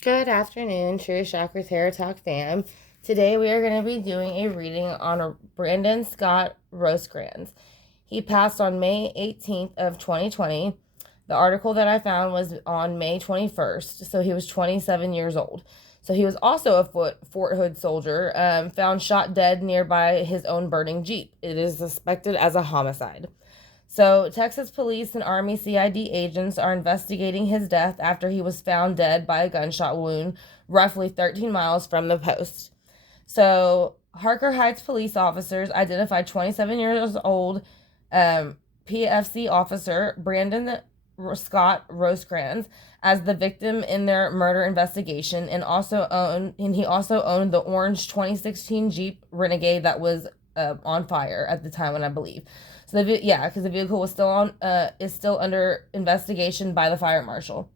Good afternoon, True Chakra Tarot Talk fam. Today we are going to be doing a reading on Brandon Scott Rosecrans. He passed on May 18th of 2020. The article that I found was on May 21st, so he was 27 years old. So he was also a Fort Hood soldier, found shot dead nearby his own burning Jeep. It is suspected as a homicide. So, Texas police and Army CID agents are investigating his death after he was found dead by a gunshot wound roughly 13 miles from the post. So, Harker Heights police officers identified 27 years old PFC officer Brandon Scott Rosecrans as the victim in their murder investigation, and he also owned the orange 2016 Jeep Renegade that was on fire at the time, when I believe. So because the vehicle was is still under investigation by the fire marshal.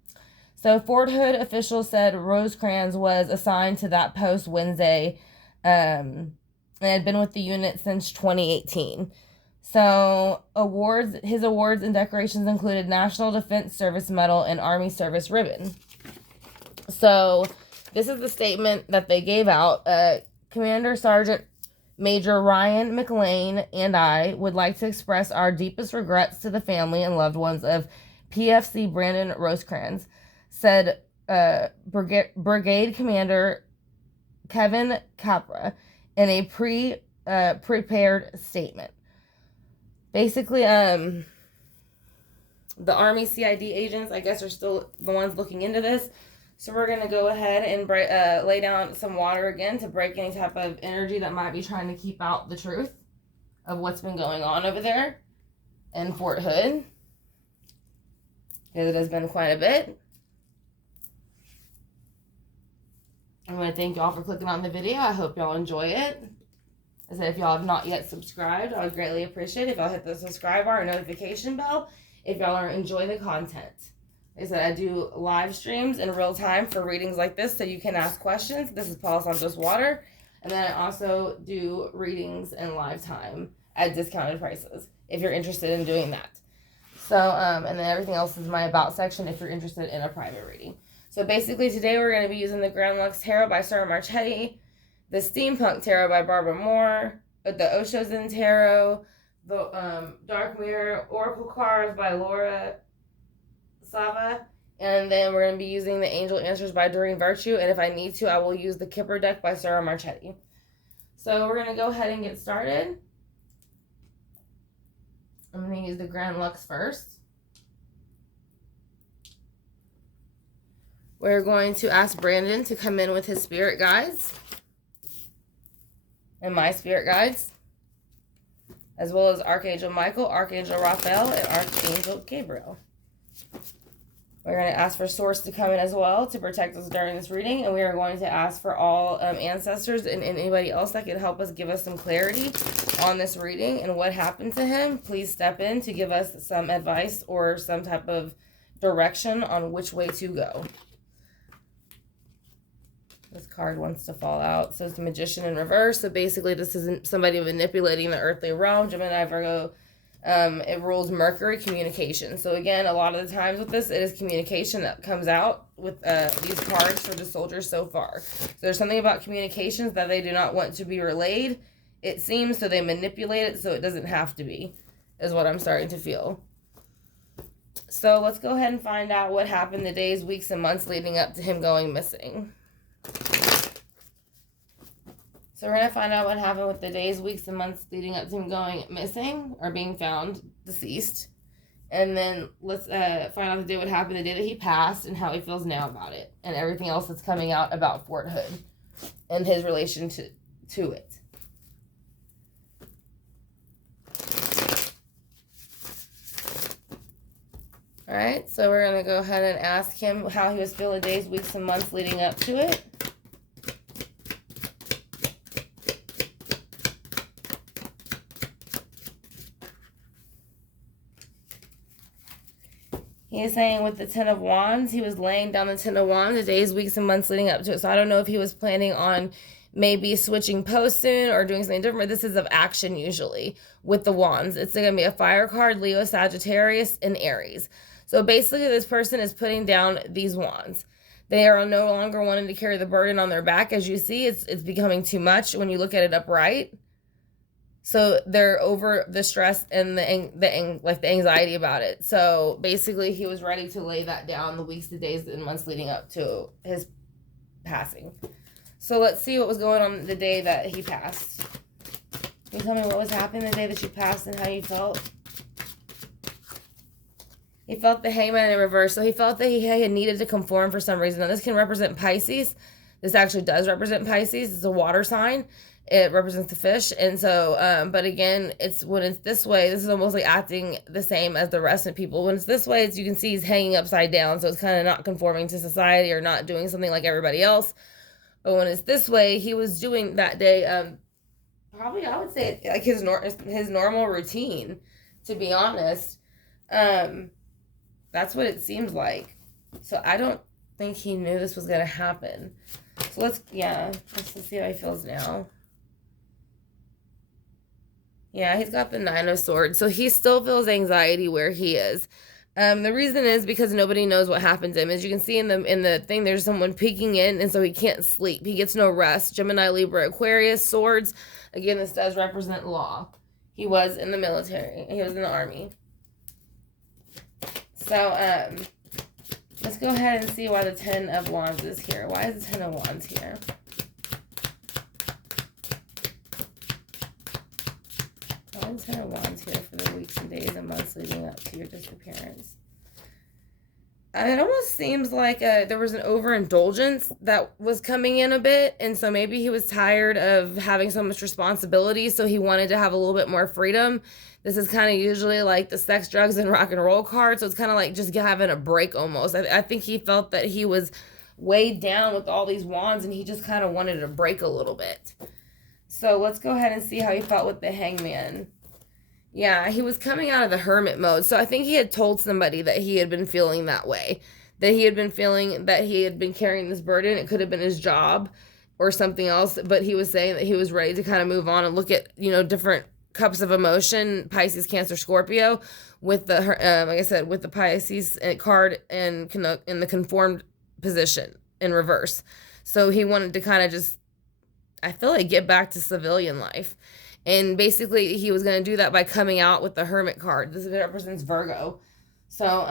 So Fort Hood officials said Rosecrans was assigned to that post Wednesday, and had been with the unit since 2018. So his awards and decorations included National Defense Service Medal and Army Service Ribbon. So this is the statement that they gave out. Commander Sergeant Major Ryan McLean and I would like to express our deepest regrets to the family and loved ones of PFC Brandon Rosecrans, said Brigade Commander Kevin Capra in a prepared statement. Basically, the Army CID agents, I guess, are still the ones looking into this. So we're going to go ahead and lay down some water again to break any type of energy that might be trying to keep out the truth of what's been going on over there in Fort Hood, because it has been quite a bit. I want to thank y'all for clicking on the video. I hope y'all enjoy it. I said, if y'all have not yet subscribed, I would greatly appreciate it if y'all hit the subscribe bar and notification bell if y'all are enjoying the content. Like I said, I do live streams in real time for readings like this, so you can ask questions. This is Palo Santos water. And then I also do readings in live time at discounted prices if you're interested in doing that. So, and then everything else is my about section if you're interested in a private reading. So basically today we're going to be using the Grand Lux Tarot by Sarah Marchetti, the Steampunk Tarot by Barbara Moore, the Oshozen Tarot, the Dark Mirror Oracle cards by Laura Sava, and then we're going to be using the Angel Answers by Doreen Virtue, and if I need to, I will use the Kipper deck by Sarah Marchetti. So we're going to go ahead and get started. I'm going to use the Grand Lux first. We're going to ask Brandon to come in with his spirit guides and my spirit guides, as well as Archangel Michael, Archangel Raphael, and Archangel Gabriel. We're going to ask for Source to come in as well to protect us during this reading, and we are going to ask for all ancestors and anybody else that could help us give us some clarity on this reading and what happened to him. Please step in to give us some advice or some type of direction on which way to go. This card wants to fall out. So it's the Magician in reverse. So basically this isn't somebody manipulating the earthly realm. Gemini, Virgo, it rules Mercury, communication. So again, a lot of the times with this, it is communication that comes out with these cards for the soldiers so far. So there's something about communications that they do not want to be relayed, it seems, so they manipulate it so it doesn't have to be, is what I'm starting to feel. So let's go ahead and find out what happened the days, weeks, and months leading up to him going missing. So we're going to find out what happened with the days, weeks, and months leading up to him going missing or being found deceased. And then let's find out the day what happened the day that he passed and how he feels now about it. And everything else that's coming out about Fort Hood and his relation to it. Alright, so we're going to go ahead and ask him how he was feeling days, weeks, and months leading up to it. He is saying with the Ten of Wands, he was laying down the Ten of Wands the days, weeks, and months leading up to it. So I don't know if he was planning on maybe switching posts soon or doing something different. This is of action usually with the Wands. It's going to be a fire card, Leo, Sagittarius, and Aries. So basically this person is putting down these wands. They are no longer wanting to carry the burden on their back. As you see, it's becoming too much when you look at it upright. So they're over the stress and the anxiety about it. So basically, he was ready to lay that down the weeks, the days, and months leading up to his passing. So let's see what was going on the day that he passed. Can you tell me what was happening the day that you passed and how you felt? He felt the hangman in reverse. So he felt that he had needed to conform for some reason. Now, this can represent Pisces. This actually does represent Pisces. It's a water sign. It represents the fish. And so, but again, it's when it's this way, this is almost like acting the same as the rest of people. When it's this way, you can see he's hanging upside down. So it's kind of not conforming to society or not doing something like everybody else. But when it's this way, he was doing that day, probably I would say like his normal routine, to be honest. That's what it seems like. So I don't think he knew this was going to happen. So let's see how he feels now. Yeah, he's got the 9 of Swords. So he still feels anxiety where he is. The reason is because nobody knows what happened to him. As you can see in the thing, there's someone peeking in, and so he can't sleep. He gets no rest. Gemini, Libra, Aquarius, Swords. Again, this does represent law. He was in the military. He was in the army. So, let's go ahead and see why the 10 of Wands is here. Why is the 10 of Wands here? Why is the 10 of Wands here for the weeks and days and months leading up to your disappearance? It almost seems like there was an overindulgence that was coming in a bit, and so maybe he was tired of having so much responsibility, so he wanted to have a little bit more freedom. This is kind of usually like the sex, drugs, and rock and roll card, so it's kind of like just having a break almost. I think he felt that he was weighed down with all these wands, and he just kind of wanted a break a little bit. So let's go ahead and see how he felt with the Hangman. Yeah, he was coming out of the hermit mode. So I think he had told somebody that he had been feeling that way. That he had been feeling that he had been carrying this burden. It could have been his job or something else. But he was saying that he was ready to kind of move on and look at, different cups of emotion. Pisces, Cancer, Scorpio. With the, like I said, with the Pisces card in the conformed position in reverse. So he wanted to kind of just, I feel like, get back to civilian life. And basically, he was going to do that by coming out with the Hermit card. This represents Virgo. So,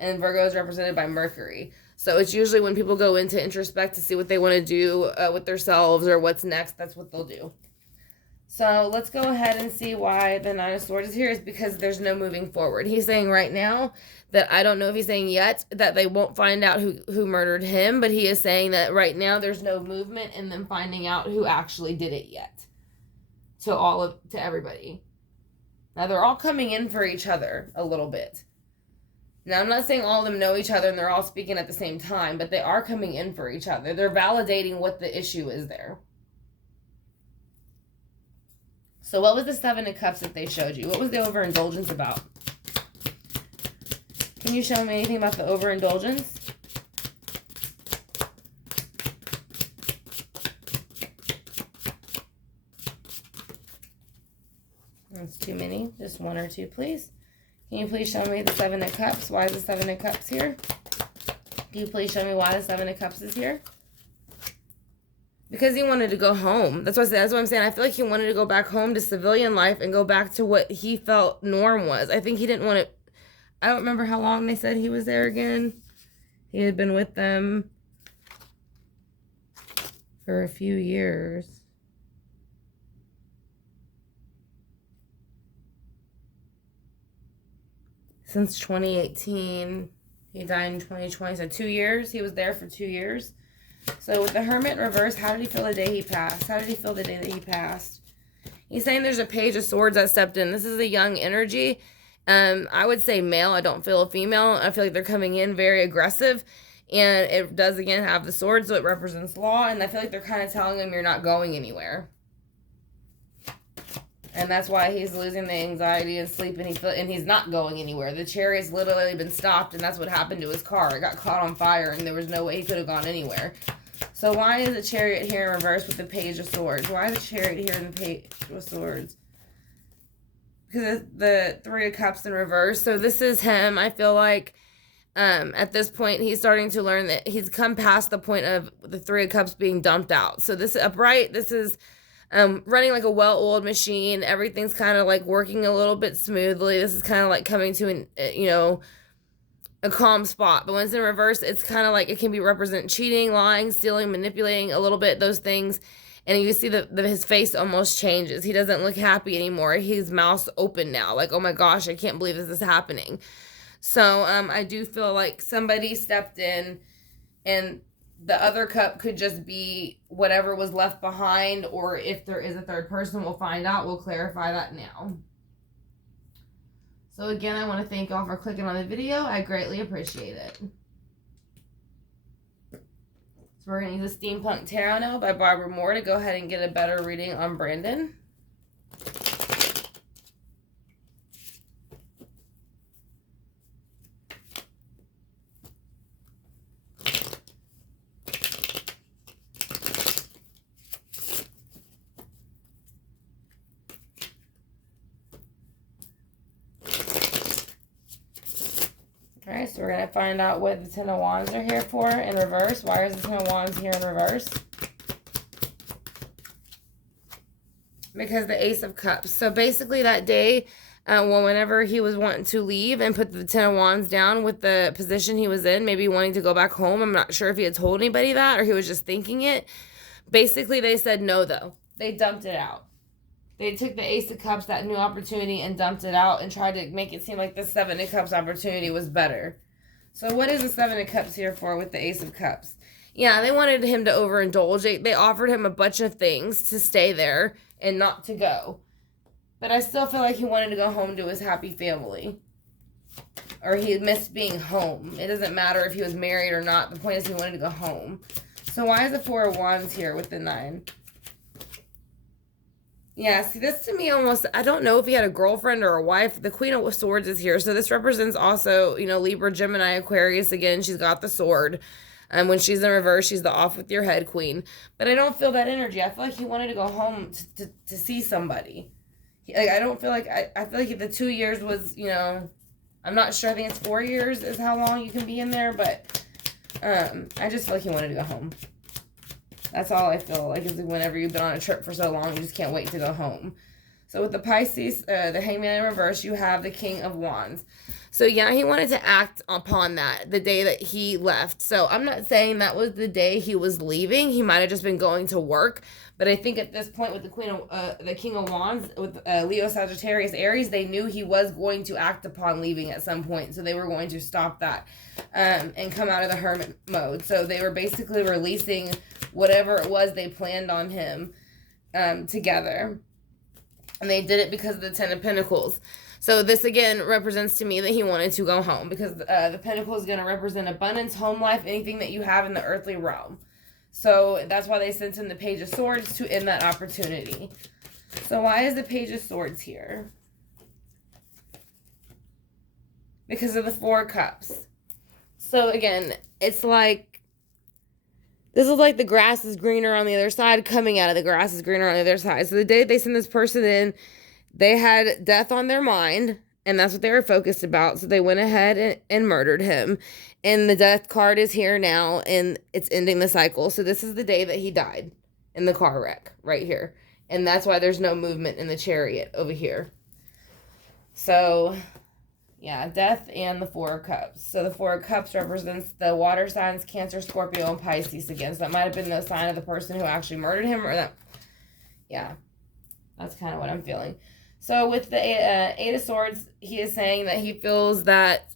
and Virgo is represented by Mercury. So it's usually when people go into introspect to see what they want to do with themselves or what's next, that's what they'll do. So let's go ahead and see why the 9 of Swords is here. Is because there's no moving forward. He's saying right now that, I don't know if he's saying yet that they won't find out who murdered him, but he is saying that right now there's no movement in them finding out who actually did it yet. To everybody. Now they're all coming in for each other a little bit. Now I'm not saying all of them know each other and they're all speaking at the same time, but they are coming in for each other. They're validating what the issue is there. So what was the 7 of Cups that they showed you? What was the overindulgence about? Can you show me anything about the overindulgence? That's too many. Just 1 or 2, please. Can you please show me the 7 of Cups? Why is the 7 of Cups here? Can you please show me why the 7 of Cups is here? Because he wanted to go home. That's what I'm saying. I feel like he wanted to go back home to civilian life and go back to what he felt norm was. I think he didn't want to... I don't remember how long they said he was there again. He had been with them for a few years. Since 2018. He died in 2020. So 2 years. He was there for 2 years. So with the Hermit in reverse, how did he feel the day he passed? How did he feel the day that he passed? He's saying there's a Page of Swords that stepped in. This is a young energy. I would say male. I don't feel a female. I feel like they're coming in very aggressive. And it does, again, have the sword, so it represents law. And I feel like they're kind of telling him you're not going anywhere. And that's why he's losing the anxiety and sleep, and he's not going anywhere. The Chariot's literally been stopped, and that's what happened to his car. It got caught on fire, and there was no way he could have gone anywhere. So why is the Chariot here in reverse with the Page of Swords? Why is the Chariot here in the Page of Swords? Because the 3 of Cups in reverse. So this is him. I feel like At this point, he's starting to learn that he's come past the point of the Three of Cups being dumped out. So this upright, this is running like a well-oiled machine. Everything's kind of like working a little bit smoothly. This is kind of like coming to an, a calm spot. But when it's in reverse, it's kind of like it can be represent cheating, lying, stealing, manipulating a little bit, those things. And you see that his face almost changes. He doesn't look happy anymore. His mouth's open now. Like, oh my gosh, I can't believe this is happening. So I do feel like somebody stepped in, and the other cup could just be whatever was left behind, or if there is a third person, we'll find out. We'll clarify that now. So again, I want to thank y'all for clicking on the video. I greatly appreciate it. So we're going to use a Steampunk Tarot now by Barbara Moore to go ahead and get a better reading on Brandon. Alright, so we're going to find out what the Ten of Wands are here for in reverse. Why is the Ten of Wands here in reverse? Because the Ace of Cups. So basically that day, whenever he was wanting to leave and put the Ten of Wands down with the position he was in, maybe wanting to go back home. I'm not sure if he had told anybody that or he was just thinking it. Basically, they said no, though. They dumped it out. They took the Ace of Cups, that new opportunity, and dumped it out and tried to make it seem like the Seven of Cups opportunity was better. So what is the Seven of Cups here for with the Ace of Cups? Yeah, they wanted him to overindulge. They offered him a bunch of things to stay there and not to go. But I still feel like he wanted to go home to his happy family. Or he missed being home. It doesn't matter if he was married or not. The point is he wanted to go home. So why is the Four of Wands here with the 9? Yeah, see, this to me almost, I don't know if he had a girlfriend or a wife. The Queen of Swords is here. So this represents also, Libra, Gemini, Aquarius. Again, she's got the sword. When she's in reverse, she's the off with your head queen. But I don't feel that energy. I feel like he wanted to go home to see somebody. I don't feel like, I feel like the 2 years was, I'm not sure. I think it's 4 years is how long you can be in there. But I just feel like he wanted to go home. That's all I feel like, is whenever you've been on a trip for so long, you just can't wait to go home. So with the Pisces, the Hangman in reverse, you have the King of Wands. So yeah, he wanted to act upon that the day that he left. So I'm not saying that was the day he was leaving. He might have just been going to work. But I think at this point with the King of Wands, with Leo, Sagittarius, Aries, they knew he was going to act upon leaving at some point. So they were going to stop that and come out of the hermit mode. So they were basically releasing whatever it was they planned on him together. And they did it because of the Ten of Pentacles. So this, again, represents to me that he wanted to go home. Because the Pentacle is going to represent abundance, home life, anything that you have in the earthly realm. So that's why they sent in the Page of Swords to end that opportunity. So why is the Page of Swords here? Because of the Four of Cups. So again, it's like, this is like the grass is greener on the other side, coming out of the grass is greener on the other side. So the day they sent this person in, they had death on their mind, and that's what they were focused about. So they went ahead and murdered him. And the death card is here now, and it's ending the cycle. So this is the day that he died in the car wreck right here. And that's why there's no movement in the Chariot over here. So, yeah, death and the Four of Cups. So the Four of Cups represents the water signs, Cancer, Scorpio, and Pisces again. So that might have been the sign of the person who actually murdered him, or that, yeah, that's kind of what I'm feeling. So with the Eight of Swords, he is saying that he feels that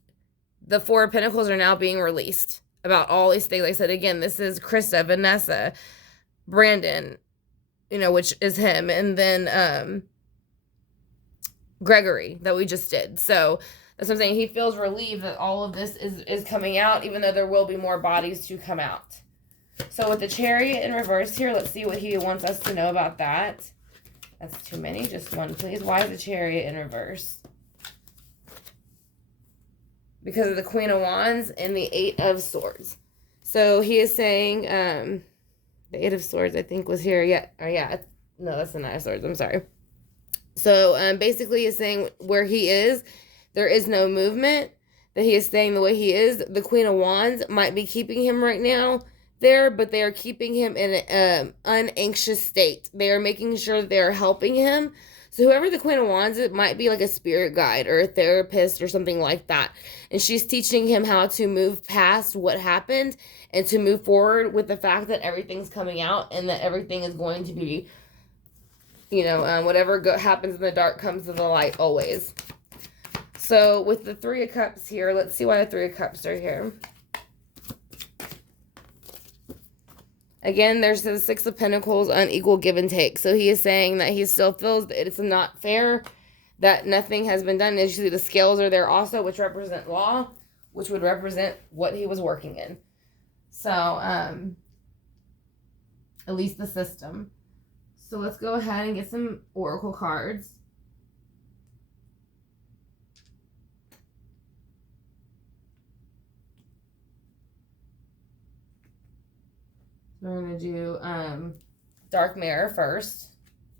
the Four of Pentacles are now being released about all these things. Like I said, again, this is Krista, Vanessa, Brandon, which is him, and then Gregory that we just did. So that's what I'm saying. He feels relieved that all of this is coming out, even though there will be more bodies to come out. So with the Chariot in reverse here, let's see what he wants us to know about that. That's too many. Just one, please. Why is the Chariot in reverse? Because of the Queen of Wands and the Eight of Swords. So he is saying, the Eight of Swords, I think, was here. Yeah. Or yeah. No, that's the Nine of Swords. I'm sorry. So basically he's saying where he is, there is no movement. that he is staying the way he is. The Queen of Wands might be keeping him right now there, but they are keeping him in an unanxious state. They are making sure they are helping him. So whoever the Queen of Wands is, it might be like a spirit guide or a therapist or something like that. And she's teaching him how to move past what happened and to move forward with the fact that everything's coming out and that everything is going to be, whatever happens in the dark comes to the light always. So with the Three of Cups here, let's see why the Three of Cups are here. Again, there's the Six of Pentacles, unequal give and take. So he is saying that he still feels that it's not fair, that nothing has been done. As you see, the scales are there also, which represent law, which would represent what he was working in. So, at least the system. So let's go ahead and get some oracle cards. We're going to do Dark Mare first,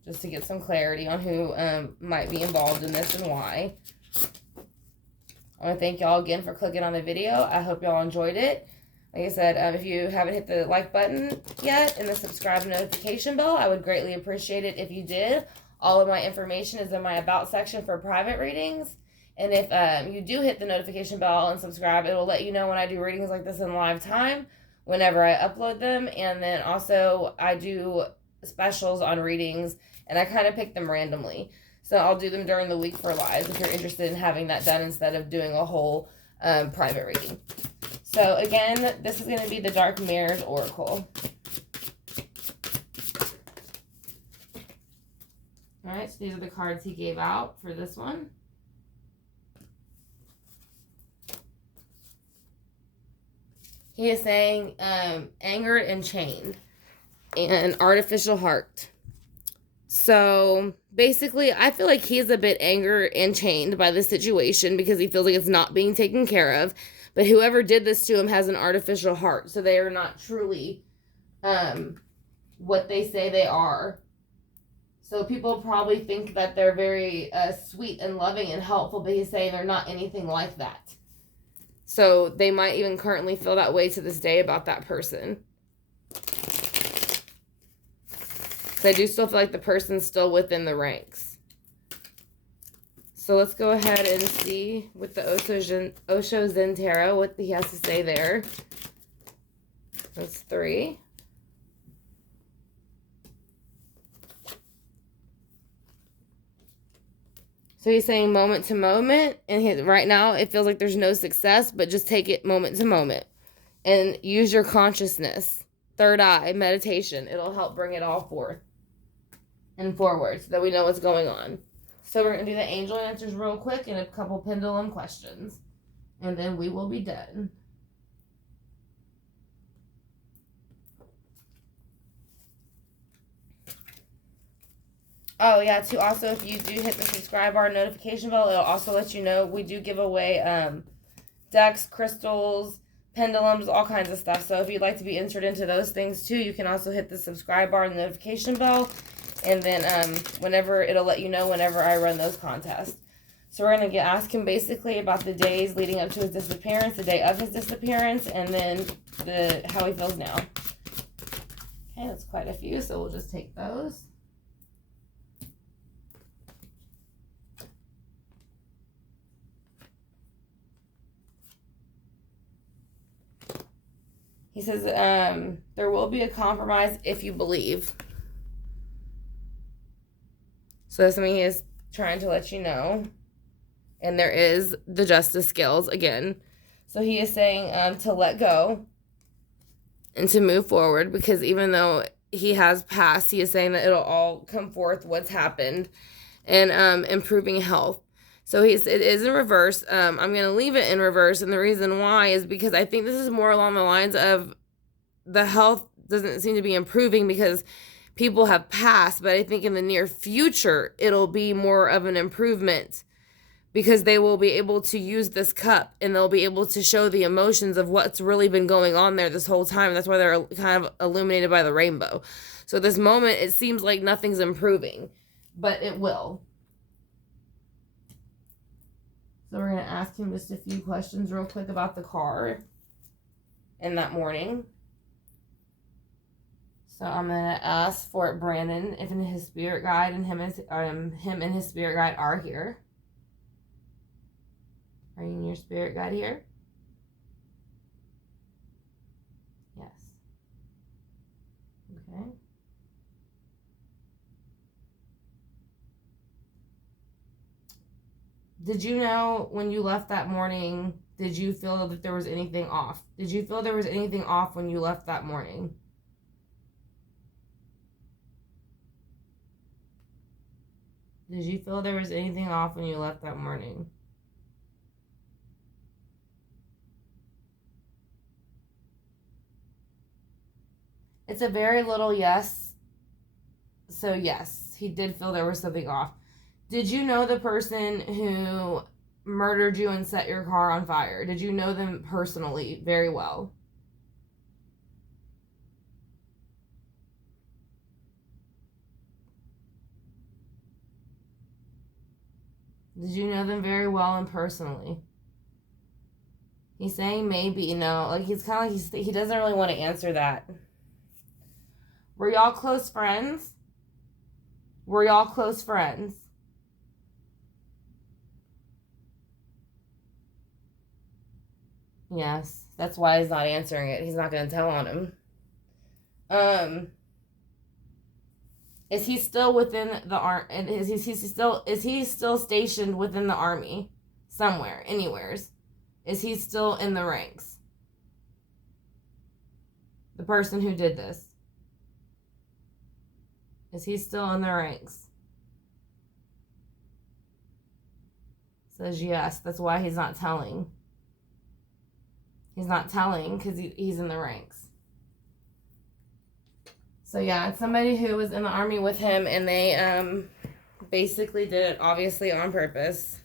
just to get some clarity on who might be involved in this and why. I want to thank y'all again for clicking on the video. I hope y'all enjoyed it. Like I said, if you haven't hit the like button yet and the subscribe notification bell, I would greatly appreciate it if you did. All of my information is in my About section for private readings. And if you do hit the notification bell and subscribe, it will let you know when I do readings like this in live time, whenever I upload them. And then also I do specials on readings, and I kind of pick them randomly. So I'll do them during the week for lives if you're interested in having that done instead of doing a whole private reading. So again, this is going to be the Dark Mare's Oracle. Alright, so these are the cards he gave out for this one. He is saying angered and chained and artificial heart. So basically, I feel like he's a bit angered and chained by the situation because he feels like it's not being taken care of. But whoever did this to him has an artificial heart. So they are not truly what they say they are. So people probably think that they're very sweet and loving and helpful, but he's saying they're not anything like that. So they might even currently feel that way to this day about that person. So I do still feel like the person's still within the ranks. So let's go ahead and see with the Osho Zen Tarot what he has to say there. That's 3. So he's saying moment to moment, and right now it feels like there's no success, but just take it moment to moment. And use your consciousness. Third eye, meditation. It'll help bring it all forth and forward so that we know what's going on. So we're going to do the angel answers real quick and a couple pendulum questions. And then we will be done. Oh, yeah, too. Also, if you do hit the subscribe bar notification bell, it'll also let you know we do give away decks, crystals, pendulums, all kinds of stuff. So if you'd like to be entered into those things too, you can also hit the subscribe bar and the notification bell. And then whenever, it'll let you know whenever I run those contests. So we're going to ask him basically about the days leading up to his disappearance, the day of his disappearance, and then how he feels now. Okay, that's quite a few, so we'll just take those. He says, there will be a compromise if you believe. So that's something he is trying to let you know. And there is the justice scales again. So he is saying to let go and to move forward, because even though he has passed, he is saying that it'll all come forth what's happened, and improving health. So it is in reverse. I'm going to leave it in reverse. And the reason why is because I think this is more along the lines of the health doesn't seem to be improving because people have passed. But I think in the near future, it'll be more of an improvement because they will be able to use this cup and they'll be able to show the emotions of what's really been going on there this whole time. That's why they're kind of illuminated by the rainbow. So this moment, it seems like nothing's improving, but it will. So we're going to ask him just a few questions real quick about the car in that morning. So I'm going to ask for Brandon if his spirit guide and him and his spirit guide are here. Are you and your spirit guide here? Yes. Okay. Did you know when you left that morning, did you feel that there was anything off? Did you feel there was anything off when you left that morning? Did you feel there was anything off when you left that morning? It's a very little yes. So yes, he did feel there was something off. Did you know the person who murdered you and set your car on fire? Did you know them personally very well? Did you know them very well and personally? He's saying maybe, no. Like, he's kind of like, he doesn't really want to answer that. Were y'all close friends? Were y'all close friends? Yes, that's why he's not answering it. He's not going to tell on him. Is he still within the arm? And is he still stationed within the army, somewhere, anywheres? Is he still in the ranks? The person who did this, is he still in the ranks? Says yes. That's why he's not telling. He's not telling because he's in the ranks. So yeah, it's somebody who was in the army with him, and they basically did it obviously on purpose.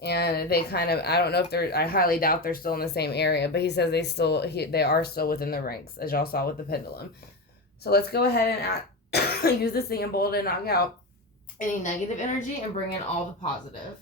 And they kind of, I don't know if they're, I highly doubt they're still in the same area, but he says they are still within the ranks, as y'all saw with the pendulum. So let's go ahead and use the singing bowl to knock out any negative energy and bring in all the positive.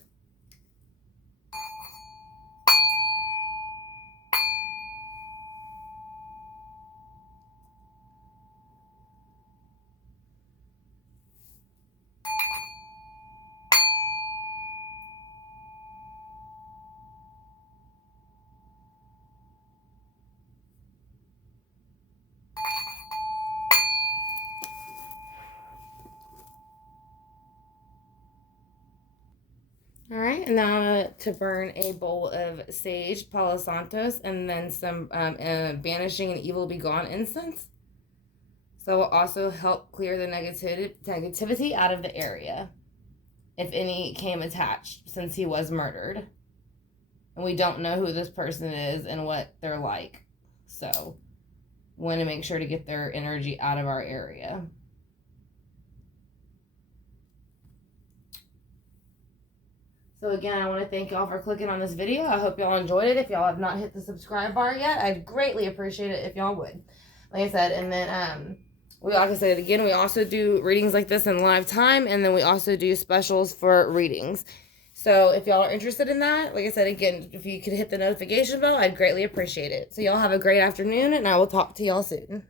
All right, and now to burn a bowl of sage, Palo Santos, and then some banishing and evil be gone incense. So it will also help clear the negativity out of the area, if any came attached, since he was murdered. And we don't know who this person is and what they're like. So we want to make sure to get their energy out of our area. So again, I want to thank y'all for clicking on this video. I hope y'all enjoyed it. If y'all have not hit the subscribe bar yet, I'd greatly appreciate it if y'all would. Like I said, and then like I said again, we also do readings like this in live time, and then we also do specials for readings. So if y'all are interested in that, like I said again, if you could hit the notification bell, I'd greatly appreciate it. So y'all have a great afternoon, and I will talk to y'all soon.